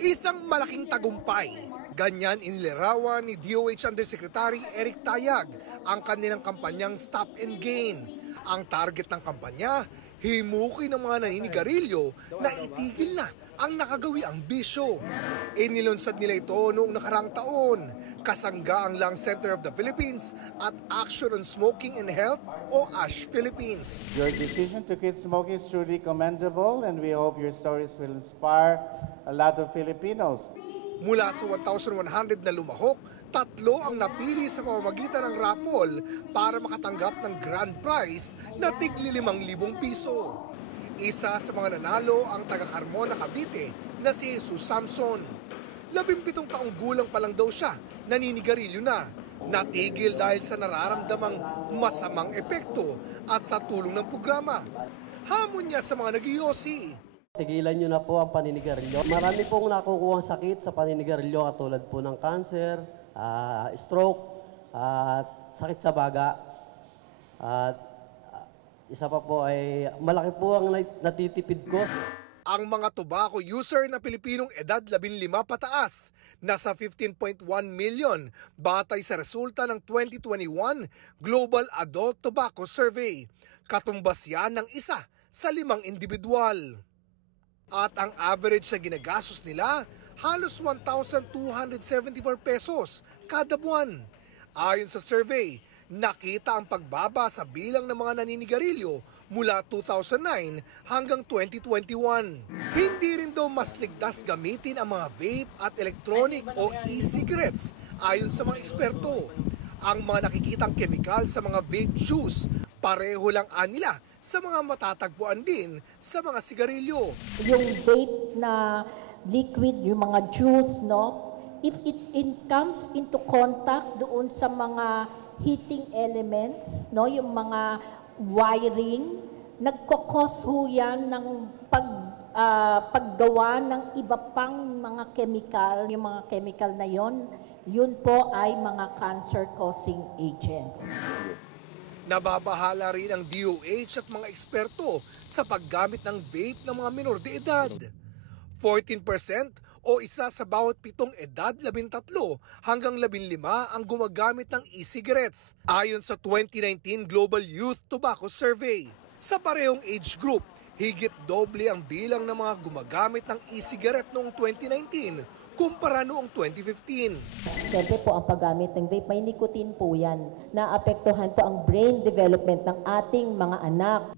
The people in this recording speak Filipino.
Isang malaking tagumpay. Ganyan inilarawan ni DOH Undersecretary Eric Tayag ang kanilang kampanyang Stop and Gain. Ang target ng kampanya, himukin ng mga naninigarilyo na itigil na ang nakagawiang bisyo. Inilunsad nila ito noong nakaraang taon, kasangga ang Lung Center of the Philippines at Action on Smoking and Health o ASH Philippines. Your decision to quit smoking is truly commendable and we hope your stories will inspire a lot of Filipinos. Mula sa 1,100 na lumahok, 3 ang napili sa pamamagitan ng raffle para makatanggap ng grand prize na tigli 5,000 piso. Isa sa mga nanalo ang taga-Carmona, Cavite na si Jesus Samson. 17 taong gulang pa lang daw siya, naninigarilyo na. Natigil dahil sa nararamdamang masamang epekto at sa tulong ng programa. Hamon niya sa mga nag-iyosi. Tigilan nyo na po ang paninigarilyo. Marami pong nakukuha sakit sa paninigarilyo katulad po ng cancer, stroke, sakit sa baga. At isa pa po ay malaki po ang natitipid ko. Ang mga tobacco user na Pilipinong edad 15 pataas, nasa 15.1 million batay sa resulta ng 2021 Global Adult Tobacco Survey. Katumbas yan ng isa sa 5 individual. At ang average sa ginagastos nila, halos 1,274 pesos kada buwan. Ayon sa survey, nakita ang pagbaba sa bilang ng mga naninigarilyo mula 2009 hanggang 2021. Hindi rin daw mas ligtas gamitin ang mga vape at electronic o e-cigarettes ayon sa mga eksperto. Ang mga nakikitang kemikal sa mga vape juice, pareho lang nila sa mga matatagpuan din sa mga sigarilyo. Yung vape na liquid, yung mga juice, no? If it comes into contact doon sa mga heating elements, no? Yung mga wiring, nagkokos ho yan ng paggawa ng iba pang mga chemical. Yung mga chemical na yun po ay mga cancer-causing agents. Nababahala rin ang DOH at mga eksperto sa paggamit ng vape ng mga minor de edad. 14% o isa sa bawat 7 edad 13 hanggang 15 ang gumagamit ng e-cigarettes ayon sa 2019 Global Youth Tobacco Survey. Sa parehong age group, higit doble ang bilang ng mga gumagamit ng e-cigarette noong 2019 kumpara noong 2015. Siyempre po ang paggamit ng vape, may nicotine po yan. Naapektuhan po ang brain development ng ating mga anak.